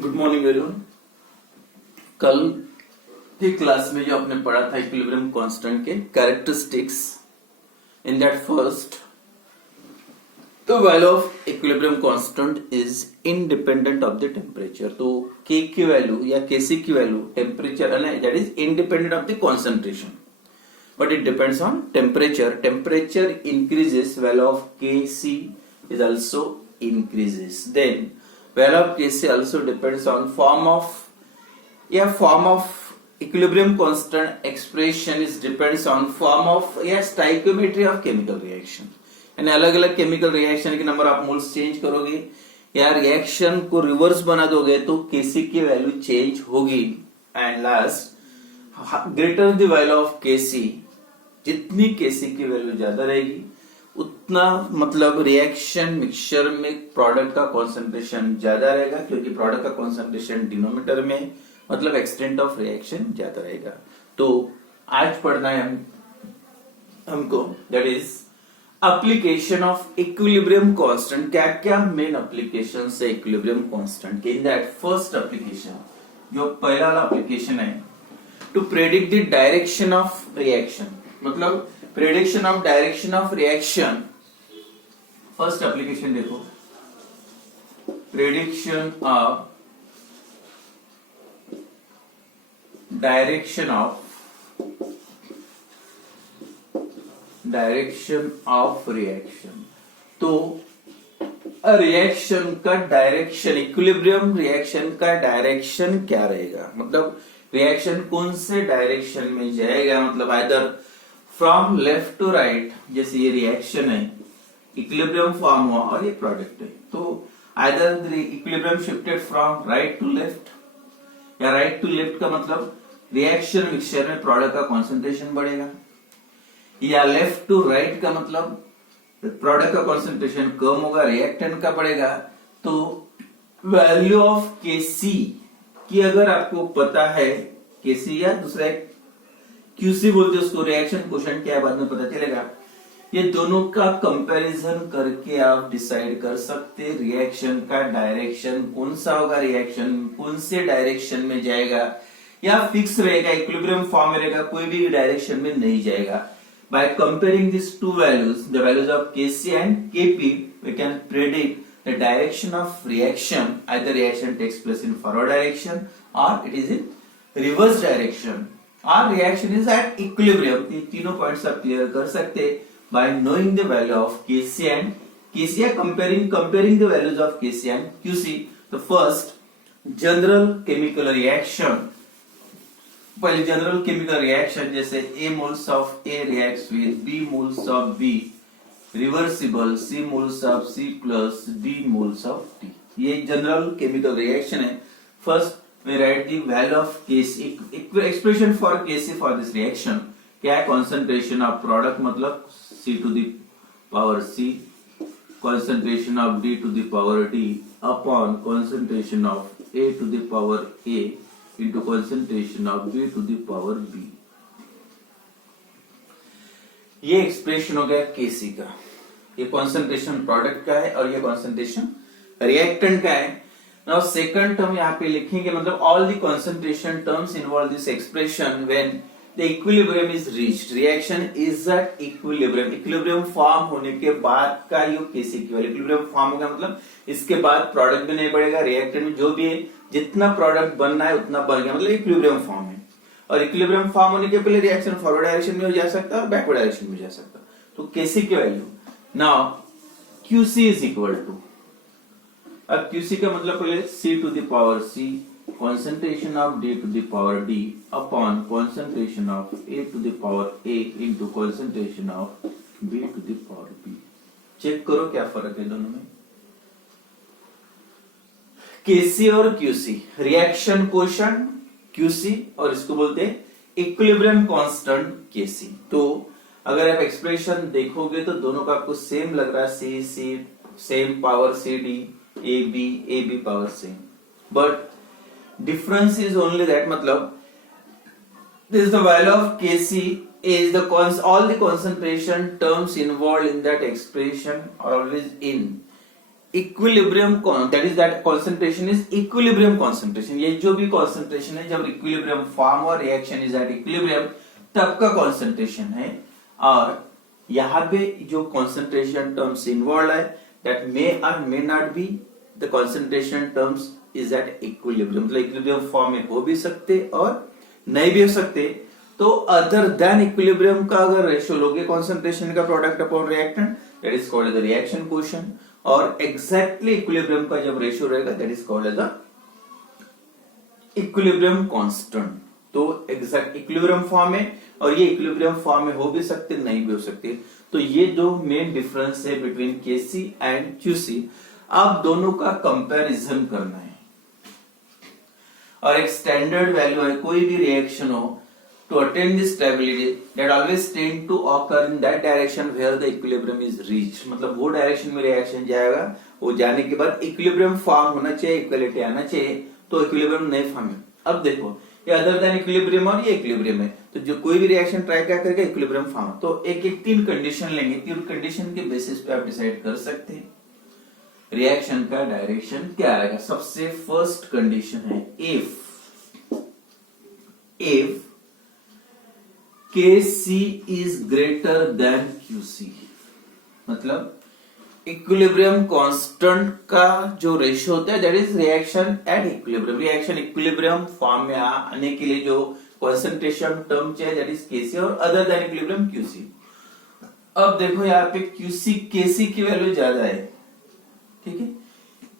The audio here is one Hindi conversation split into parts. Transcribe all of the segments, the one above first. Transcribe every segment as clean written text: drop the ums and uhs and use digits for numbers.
Good morning everyone. कल की क्लास में जो आपने पढ़ा था इक्विलिब्रियम कांस्टेंट के characteristics, in that first the value of equilibrium constant is independent of the temperature. तो के की वैल्यू या केसी की वैल्यू टेम्परेचर है, that is independent of the concentration, but it depends on temperature. Temperature increases, value of KC is also increases. Then value of Kc also depends on form of equilibrium constant expression is depends on form of stoichiometry of chemical reaction. यानी अलग अलग केमिकल रिएक्शन के नंबर आप मोल्स चेंज करोगे या रिएक्शन को रिवर्स बना दोगे तो Kc की वैल्यू चेंज होगी। And last, greater the value of Kc, जितनी Kc की वैल्यू ज्यादा रहेगी उतना मतलब रिएक्शन मिक्सचर में प्रोडक्ट का कॉन्सेंट्रेशन ज्यादा रहेगा, क्योंकि प्रोडक्ट का कॉन्सेंट्रेशन डिनोमिनेटर में मतलब एक्सटेंट ऑफ रिएक्शन ज्यादा रहेगा। तो आज पढ़ना है हमको, that is application of equilibrium constant. क्या क्या मेन एप्लीकेशन है इक्विलिब्रियम कांस्टेंट के। इन दैट फर्स्ट एप्लीकेशन, जो पहला वाला एप्लीकेशन है, to predict the direction of reaction, मतलब prediction of direction of reaction. First application देखो, prediction of direction of reaction. तो रिएक्शन का डायरेक्शन, इक्विलिब्रियम रिएक्शन का डायरेक्शन क्या रहेगा, मतलब रिएक्शन कौन से डायरेक्शन में जाएगा, मतलब either from left to right, जैसे ये रिएक्शन है, इक्विलिब्रियम फॉर्म हुआ और ये प्रोडक्ट है, तो either the equilibrium shifted from right to left, या राइट टू लेफ्ट का मतलब रिएक्शन मिक्सचर में प्रोडक्ट का कॉन्सेंट्रेशन बढ़ेगा, या लेफ्ट टू राइट का मतलब प्रोडक्ट का कॉन्सेंट्रेशन कम होगा, रिएक्टेंट का बढ़ेगा। तो वैल्यू ऑफ Kc की अगर आपको पता है, Kc या दूसरा एक QC बोलते हैं उसको, रिएक्शन क्वोशिएंट क्या है बाद में पता चलेगा। ये दोनों का कंपैरिजन करके आप डिसाइड कर सकते रिएक्शन का डायरेक्शन कौन सा होगा, रिएक्शन कौन से डायरेक्शन में जाएगा, या फिक्स रहेगा, इक्विलिब्रियम फॉर्म में रहेगा, कोई भी डायरेक्शन में नहीं जाएगा। By comparing this two values, the values of Kc and Kp, we can predict the direction of reaction, either reaction takes place in forward direction और it is in reverse direction, और रिएक्शन इज एट इक्विलिब्रियम। तीनों पॉइंट्स आप क्लियर कर सकते by knowing the value of Kc and Kc, या comparing the values of Kc and Qc। तो फर्स्ट, जनरल केमिकल रिएक्शन। पहले जनरल केमिकल रिएक्शन, जैसे A moles of A reacts with B moles of B, reversible C moles of C plus D moles of D, ये जनरल केमिकल रिएक्शन है। First we write the value of Kc, expression for Kc for this reaction क्या है, concentration of product मतलब C to the power C, concentration of D to the power D upon concentration of A to the power A into concentration of B to the power B। ये एक्सप्रेशन हो गया Kc का, ये concentration product का है और ये concentration reactant का है। Now second term यहाँ पे लिखेंगे, मतलब all the concentration terms involve this expression when the equilibrium is reached, reaction is at equilibrium, equilibrium form होने के बाद का ये Kc की वैल्यू, equilibrium form हो गया मतलब इसके बाद प्रोडक्ट भी नहीं बढ़ेगा, रिएक्टेंट में जो भी है जितना प्रोडक्ट बनना है उतना बढ़ गया, मतलब इक्विलिब्रियम फॉर्म है। और इक्विलिब्रियम फॉर्म होने के पहले रिएक्शन फॉरवर्ड डायरेक्शन में हो जा सकता है और बैकवर्ड डायरेक्शन में हो जा सकता है। तो Kc की value, now Qc is equal to, अब Qc का मतलब पहले C to the power C, concentration of D to the power D upon concentration of A to the power A into concentration of B to the power B। Check करो क्या फर्क है दोनों में। Kc और Qc, रिएक्शन क्वोशिएंट Qc और इसको बोलते हैं इक्विलिब्रियम कांस्टेंट Kc। तो अगर आप एक्सप्रेशन देखोगे तो दोनों का आपको सेम लग रहा है, C same power CD, AB power same, but difference is only that, मतलब this is the value of Kc is the all the concentration terms involved in that expression are always in equilibrium that is that concentration is equilibrium concentration. ये जो भी कॉन्सेंट्रेशन है जब इक्विलिब्रियम फॉर्म और रिएक्शन इज एट इक्विलिब्रियम तब का कॉन्सेंट्रेशन है। और यहाँ पे जो कॉन्सेंट्रेशन टर्म्स इन्वॉल्व है दैट मे और may not be the concentration terms is at equilibrium, मतलब इक्विलिब्रियम फॉर्म में हो भी सकते और नहीं भी हो सकते। तो अदर देन इक्विलिब्रियम का अगर रेशियो लोगे कॉन्सेंट्रेशन का product upon reactant that is called the reaction coefficient, और एग्जैक्टली इक्विलिब्रियम का जब रेशियो रहेगा that is called the equilibrium constant. तो एग्जैक्ट इक्विलिब्रियम फॉर्म में और ये इक्विलिब्रियम फॉर्म में हो भी सकते नहीं भी हो सकते। तो ये दो मेन डिफरेंस है बिटवीन केसी एंड क्यूसी। आप दोनों का कंपैरिजन करना है और एक स्टैंडर्ड वैल्यू है कोई भी रिएक्शन हो to attain this stability that always tend to occur in that direction where the equilibrium is reached, मतलब वो डायरेक्शन में रिएक्शन जाएगा, वो जाने के बाद इक्विलिब्रियम फॉर्म होना चाहिए, इक्वलिटी आना चाहिए, तो इक्विलिब्रियम नहीं फॉर्म है। अब देखो ये अदर देन इक्विलिब्रियम और ये इक्विलिब्रियम है, तो जो कोई भी रिएक्शन ट्राई क्या करेगा इक्विलिब्रियम फॉर्म। तो एक एक तीन कंडीशन लेंगे, तीन कंडीशन के बेसिस पे आप डिसाइड कर सकते हैं रिएक्शन का डायरेक्शन क्या आएगा। सबसे फर्स्ट कंडीशन है if Kc is greater than Qc, मतलब इक्विलिब्रियम कांस्टेंट का जो रेशियो होता है that is reaction at equilibrium. Reaction equilibrium form में आने के लिए जो कॉन्सेंट्रेशन टर्म चाहिए दैट इज Kc और अदर देन इक्विलिब्रियम Qc। अब देखो यहाँ पे Qc Kc की वैल्यू ज्यादा है, ठीक है,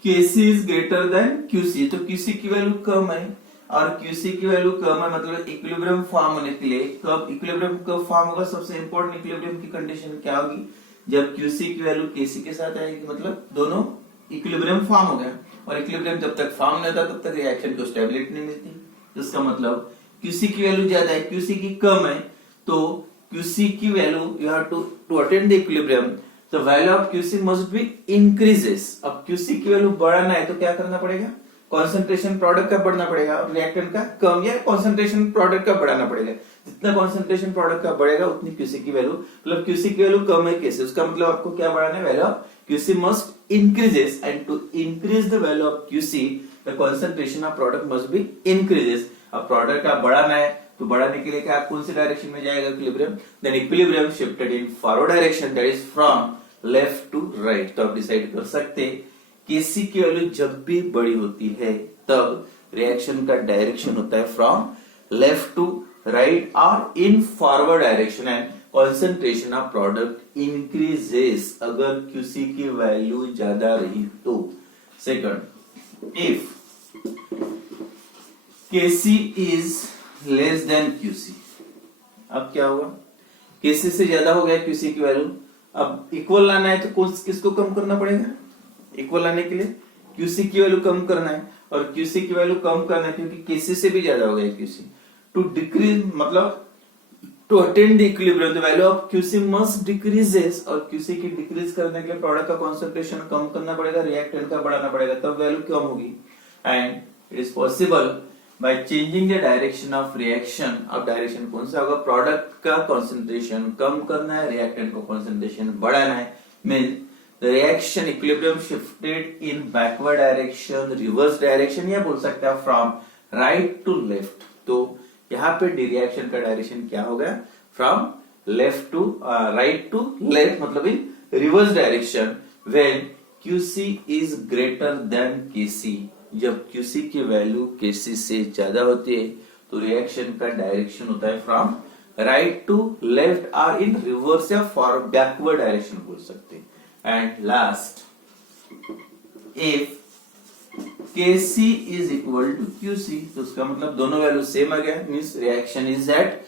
Kc is greater then Qc, तो Qc की वैल्यू कम है और Qc की वैल्यू कम है, मतलब इक्विलिब्रियम फॉर्म होने के लिए कब इक्विलिब्रियम कब फॉर्म होगा, सबसे इंपॉर्टेंट इक्विलिब्रियम की कंडीशन क्या होगी जब Qc की वैल्यू Kc के साथ आएगी, मतलब दोनों इक्विलिब्रियम फॉर्म हो गया। और इक्विलिब्रियम जब तक फॉर्म नहीं होता तब तक रिएक्शन को स्टेबिलिटी नहीं मिलती। इसका मतलब Qc की वैल्यू ज्यादा है, Qc की कम है, तो Qc की value you have to attain the equilibrium, the value of Qc must be increases. अब Qc की वैल्यू बढ़ाना है तो क्या करना पड़ेगा, कॉन्सेंट्रेशन प्रोडक्ट का बढ़ना पड़ेगा और रिएक्टेंट का कम या कॉन्सेंट्रेशन प्रोडक्ट का बढ़ाना पड़ेगा। जितना कॉन्सेंट्रेशन प्रोडक्ट का बढ़ेगा उतनी Qc की वैल्यू, मतलब Qc की वैल्यू कम है Kc, उसका मतलब आपको क्या बढ़ाना है, value of Qc must increases and to increase the value of Qc the concentration of product must be increases. अब प्रोडक्ट का बढ़ाना है तो बढ़ाने के लिए क्या कौन सी डायरेक्शन में जाएगा equilibrium, then equilibrium shifted in forward direction that is from left to right. तो आप डिसाइड कर सकते हैं Kc की वैल्यू जब भी बड़ी होती है तब रिएक्शन का डायरेक्शन होता है फ्रॉम लेफ्ट टू राइट और इन forward direction, and concentration of product increases अगर Qc की वैल्यू ज्यादा रही तो। Second, if Kc is less than Qc, अब क्या होगा, Kc से ज्यादा हो गया Qc की वैल्यू, अब इक्वल लाना है तो किसको कम करना पड़ेगा, इक्वल लाने के लिए Qc की वैल्यू कम करना है, और Qc की वैल्यू कम करना है क्योंकि Kc से भी ज्यादा हो गया Qc। टू डिक्रीज मतलब to attain the equilibrium the value of Qc must decreases, और Qc की डिक्रीज करने के लिए प्रोडक्ट का कॉन्सेंट्रेशन कम करना पड़ेगा, रिएक्टेंट का बढ़ाना पड़ेगा, तब वैल्यू कम होगी। And it is possible by changing the direction of reaction. अब डायरेक्शन कौन सा होगा, प्रोडक्ट का कॉन्सेंट्रेशन कम करना है, रिएक्टेंट का कॉन्सेंट्रेशन बढ़ाना है, mean the reaction equilibrium shifted in backward direction, reverse direction, या बोल सकते हैं from right to left। तो यहाँ पे रिएक्शन का डायरेक्शन क्या होगा, from left to right to left, मतलब in reverse direction when Qc is greater than Kc। जब Qc की वैल्यू Kc से ज्यादा होती है तो रिएक्शन का डायरेक्शन होता है from right to left और in reverse या for backward direction बोल सकते हैं। And last, if Kc is equal to Qc, तो उसका मतलब दोनों वैल्यू सेम आ गया, means reaction is at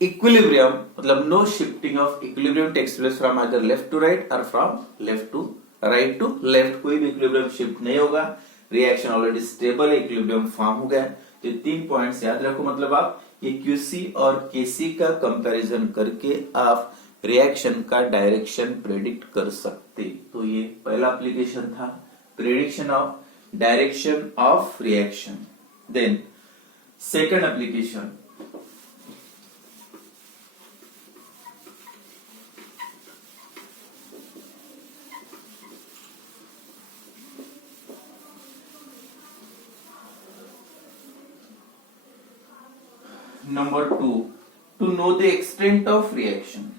equilibrium, मतलब no shifting of equilibrium takes place from either left to right और from left to right to left, कोई भी इक्विलिब्रियम शिफ्ट नहीं होगा, रिएक्शन ऑलरेडी स्टेबल है, इक्विलिब्रियम फॉर्म हो गया। तो ये तीन पॉइंट्स याद रखो, मतलब आप ये Qc और Kc का कंपैरिजन करके आप रिएक्शन का डायरेक्शन प्रेडिक्ट कर सकते। तो ये पहला एप्लीकेशन था, prediction of direction of reaction. Then second application, Number 2, to know the extent of reaction.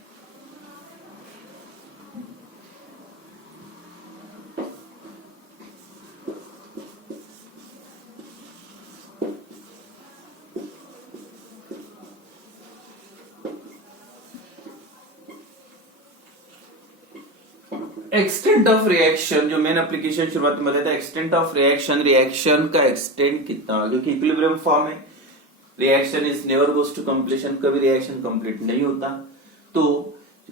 Extent of reaction, जो मेन एप्लीकेशन शुरुआत में बताया था, एक्सटेंट ऑफ रिएक्शन, रिएक्शन का एक्सटेंट कितना, क्योंकि इक्विलिब्रियम फॉर्म है, reaction is never goes to completion, कभी रिएक्शन कंप्लीट नहीं होता, तो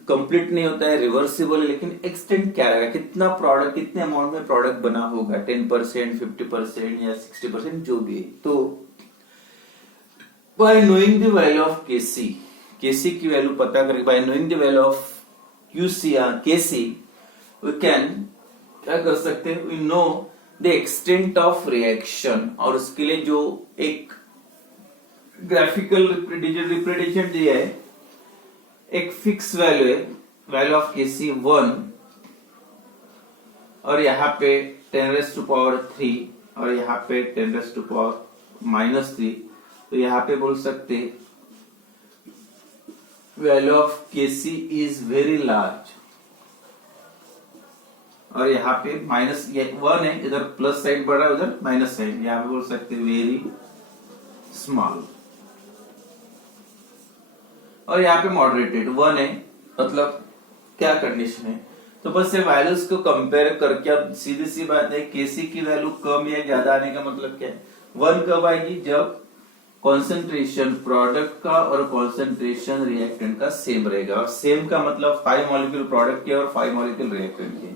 कंप्लीट नहीं होता है, रिवर्सिबल है, लेकिन एक्सटेंट क्या रहेगा, कितना प्रोडक्ट, कितने अमाउंट में प्रोडक्ट बना होगा, 10%, 50% या 60%, जो भी है। तो by knowing the value of KC, KC की वैल्यू पता करके, by knowing the value of QC या केसी, वी कैन क्या कर सकते हैं, we know the extent of reaction, और उसके लिए जो एक ग्राफिकल रिप्रेजेंटेशन दिया है, एक फिक्स वैल्यू है, वैल्यू ऑफ केसी 1, और यहाँ पे 10⁻³ और यहाँ पे 10⁻³ तो यहाँ पे बोल सकते value of KC is very large, और यहाँ पे -1 है, इधर प्लस साइन बढ़ रहा है, उधर माइनस साइन, यहाँ पे बोल सकते वेरी स्मॉल, और यहाँ पे मॉडरेटेड 1 है, मतलब क्या कंडीशन है, तो बस ये वैल्यूज को कंपेयर करके, अब सीधी सी बात है, केसी की वैल्यू कम या ज्यादा आने का मतलब क्या है, 1 कब आएगी, जब कॉन्सेंट्रेशन प्रोडक्ट का और कॉन्सेंट्रेशन रिएक्टेंट का सेम रहेगा, और सेम का मतलब 5 मॉलिक्यूल प्रोडक्ट के और 5 मॉलिक्यूल रिएक्टेंट के,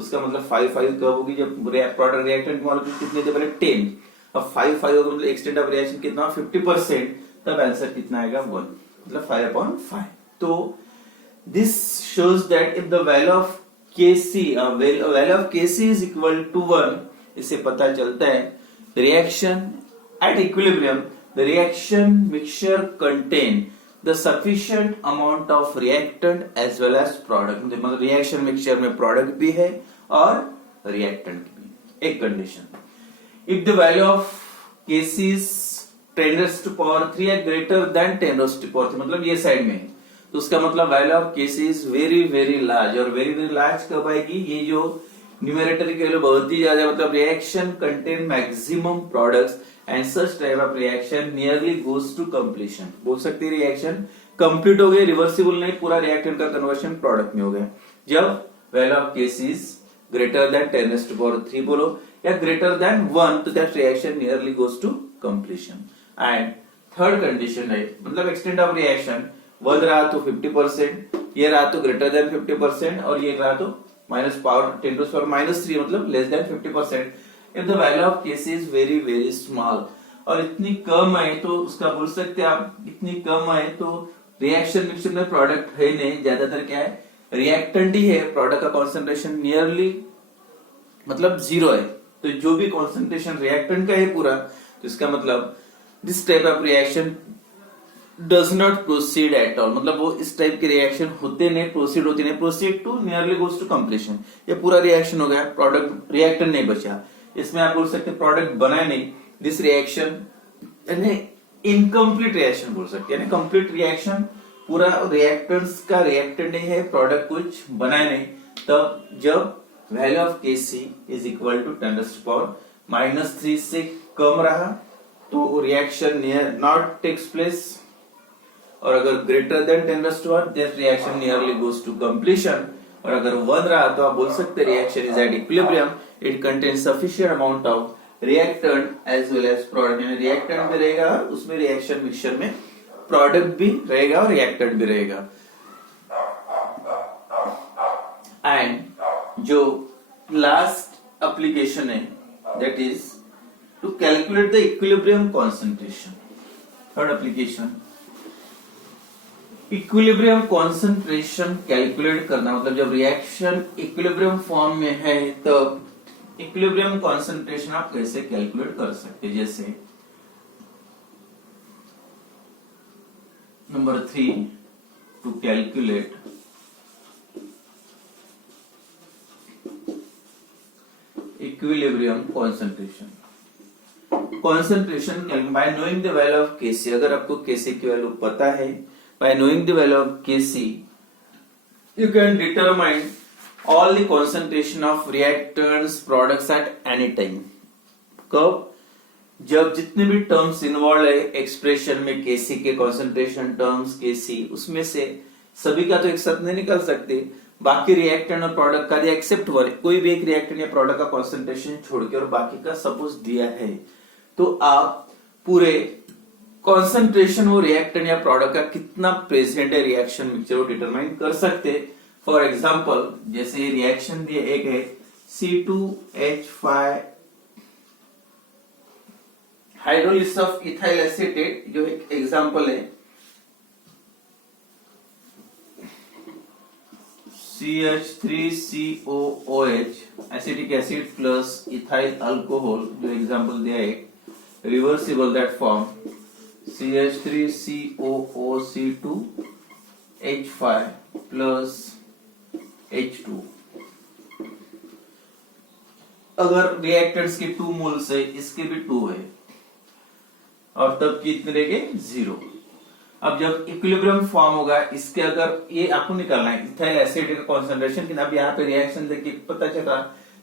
उसका मतलब 5 कब होगी, जब प्रोडक्ट रिएक्टेंट मॉलिक्यूल कितने थे पहले 10, अब 5 होगा, मतलब एक्सटेंट ऑफ रिएक्शन कितना 50%, तब आंसर कितना आएगा 1, मतलब 5/5। तो this shows that if the value of KC, value of KC is equal to 1, इससे पता चलता है reaction at equilibrium, the reaction mixture contain the sufficient amount of reactant as well as product, मतलब रिएक्शन मिक्सचर में प्रोडक्ट भी है और रिएक्टेंट भी, एक condition, if the value of Kc is 10⁻³ या ग्रेटर देन 10⁻³, मतलब ये साइड में है, तो उसका मतलब value of Kc is very very large, और वेरी वेरी लार्ज कब आएगी, ये जो न्यूमेरेटर की वैल्यू बहुत ही ज्यादा, मतलब reaction contain maximum products and such type of reaction nearly goes to completion, बोल सकते हैं रिएक्शन कंप्लीट हो गई, रिवर्सिबल नहीं, पूरा रिएक्टेंट का कन्वर्शन प्रोडक्ट में हो गया, जब value of KC is greater than 10⁻³ बोलो, या ग्रेटर देन 1, तो that reaction nearly goes to completion. And third condition है, मतलब एक्सटेंट ऑफ रिएक्शन 1 रहा तो 50%, ये रहा तो ग्रेटर देन 50%, और ये रहा तो -10⁻³ मतलब less than 50%, if the value of Kc is very very small, और इतनी कम आए तो उसका बोल सकते हैं आप, इतनी कम आए तो रिएक्शन मिक्सचर में प्रोडक्ट है नहीं, ज्यादातर क्या है रिएक्टेंट ही है, प्रोडक्ट का कॉन्सेंट्रेशन नियरली मतलब 0 है, तो जो भी कॉन्सेंट्रेशन रिएक्टेंट का है पूरा, तो इसका मतलब this type of reaction does not proceed at all, मतलब वो इस टाइप के रिएक्शन होते नहीं, प्रोसीड होते नहीं, proceed to nearly goes to completion, ये पूरा रिएक्शन हो गया, प्रोडक्ट रिएक्टेंट नहीं बचा, इसमें आप बोल सकते प्रोडक्ट बना नहीं, दिस रिएक्शन यानी इनकम्प्लीट रिएक्शन बोल सकते हैं, कंप्लीट रिएक्शन, पूरा रिएक्टेंट्स का रिएक्टेंट नहीं है, प्रोडक्ट कुछ बना नहीं, तब जब value of KC is equal to 10⁻³ से कम रहा तो reaction near not takes place, और अगर greater than 10⁻⁴ that reaction nearly goes to completion, और अगर 1 रहा तो आप बोल सकते reaction is at equilibrium, it contains sufficient amount of reactant as well as product, यानी रिएक्टेंट भी रहेगा, उसमें रिएक्शन मिक्सचर में प्रोडक्ट भी रहेगा और रिएक्टेंट भी रहेगा। एंड जो लास्ट एप्लीकेशन है that is to calculate the equilibrium concentration, third application, equilibrium concentration calculate करना, मतलब जब रिएक्शन इक्विलिब्रियम फॉर्म में है तब इक्विलिब्रियम कॉन्सेंट्रेशन आप कैसे कैलकुलेट कर सकते हैं, जैसे number 3, to calculate equilibrium concentration, concentration by knowing the value of Kc, अगर आपको Kc की वैल्यू पता है, by knowing the value of Kc you can determine all the concentration of reactants products at any time. कब? जब जितने भी टर्म्स इन्वॉल्व है एक्सप्रेशन में Kc के कॉन्सेंट्रेशन टर्म्स Kc, उसमें से सभी का तो एक साथ नहीं निकाल सकते, बाकी रिएक्टेंट और प्रोडक्ट का एक्सेप्ट कोई भी एक रिएक्टेंट या प्रोडक्ट का कॉन्सेंट्रेशन छोड़ के और बाकी का सपोज दिया है, तो आप पूरे कॉन्सेंट्रेशन वो रिएक्टेंट या प्रोडक्ट का कितना प्रेजेंट है रिएक्शन मिक्सचर वो डिटरमाइन कर सकते। फॉर एग्जांपल जैसे ये रिएक्शन दिए, एक है C2H5 hydrolysis of ethyl acetate, जो एक एग्जांपल है, CH3COOH acetic acid plus ethyl alcohol, जो एग्जांपल दिया है reversible that form CH3COOC2H5 plus H2। अगर रिएक्टेंट्स के 2 मोल्स है, इसके भी 2 है, और तब कितने रहेंगे 0। अब जब इक्विलिब्रियम फॉर्म होगा, इसके अगर ये आपको निकालना है इथाइल एसिड का कॉन्सेंट्रेशन कितना, अब यहाँ पे रिएक्शन देखिए पता चला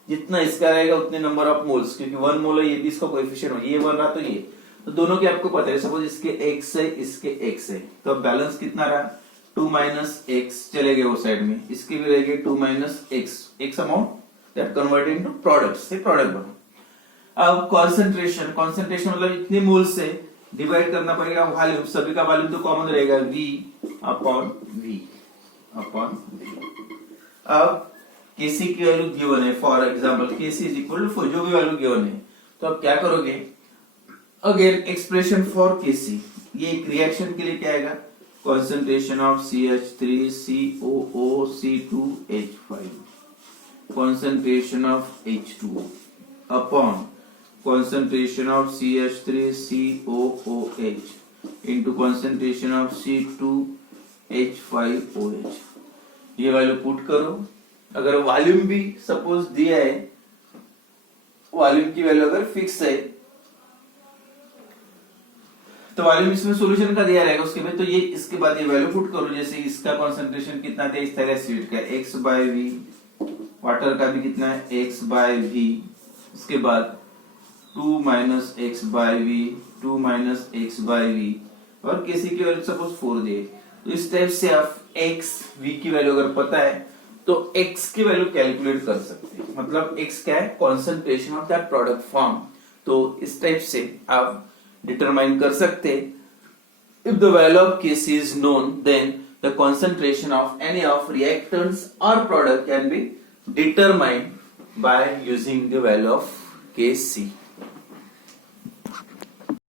जितना इसका रहेगा उतने नंबर ऑफ मोल्स, क्योंकि 1 मोल है, ये भी इसका कोएफिशिएंट हो, ये 1 रहा तो ये, तो दोनों की आपको पता है, सपोज इसके x है इसके x है, तो अब बैलेंस कितना रहा 2 माइनस एक्स चले गए वो साइड में, इसके भी रहेंगे 2 minus x amount that convert into product से प्रोडक्ट बना। अब कॉन्सेंट्रेशन मतलब इतने मोल से डिवाइड करना पड़ेगा वॉल्यूम, सभी का वॉल्यूम तो कॉमन रहेगा V अपॉन V। अब Kc की वैल्यू गिवन है, for example Kc is equal to जो भी वैल्यू गिवन है, तो अब क्या करोगे, अगेन एक्सप्रेशन फॉर Kc, ये एक रिएक्शन के लिए क्या आएगा, concentration of CH3COOC2H5 concentration of H2 upon concentration of CH3COOH into concentration of C2H5OH। ये वैल्यू पुट करो, अगर वॉल्यूम भी सपोज दिया है, वॉल्यूम की वैल्यू अगर फिक्स है तो वॉल्यूम इसमें सॉल्यूशन का दिया रहेगा उसके बाद, तो ये इसके बाद ये वैल्यू पुट करो, जैसे इसका कॉन्सेंट्रेशन कितना था इथाइल एसिड का x/V, वाटर का भी कितना है x/V, उसके बाद 2 माइनस x/V, 2 माइनस x/V, और Kc की वैल्यू सपोज 4 दिए, तो इस टाइप से आप x V की वैल्यू अगर पता है तो x की वैल्यू कैलकुलेट कर सकते हैं, मतलब x क्या है, concentration of that product form, तो इस टाइप से आप डिटरमाइन कर सकते हैं। If the value of Kc is known, then the concentration of any of reactants और product can be determined by using the value of Kc।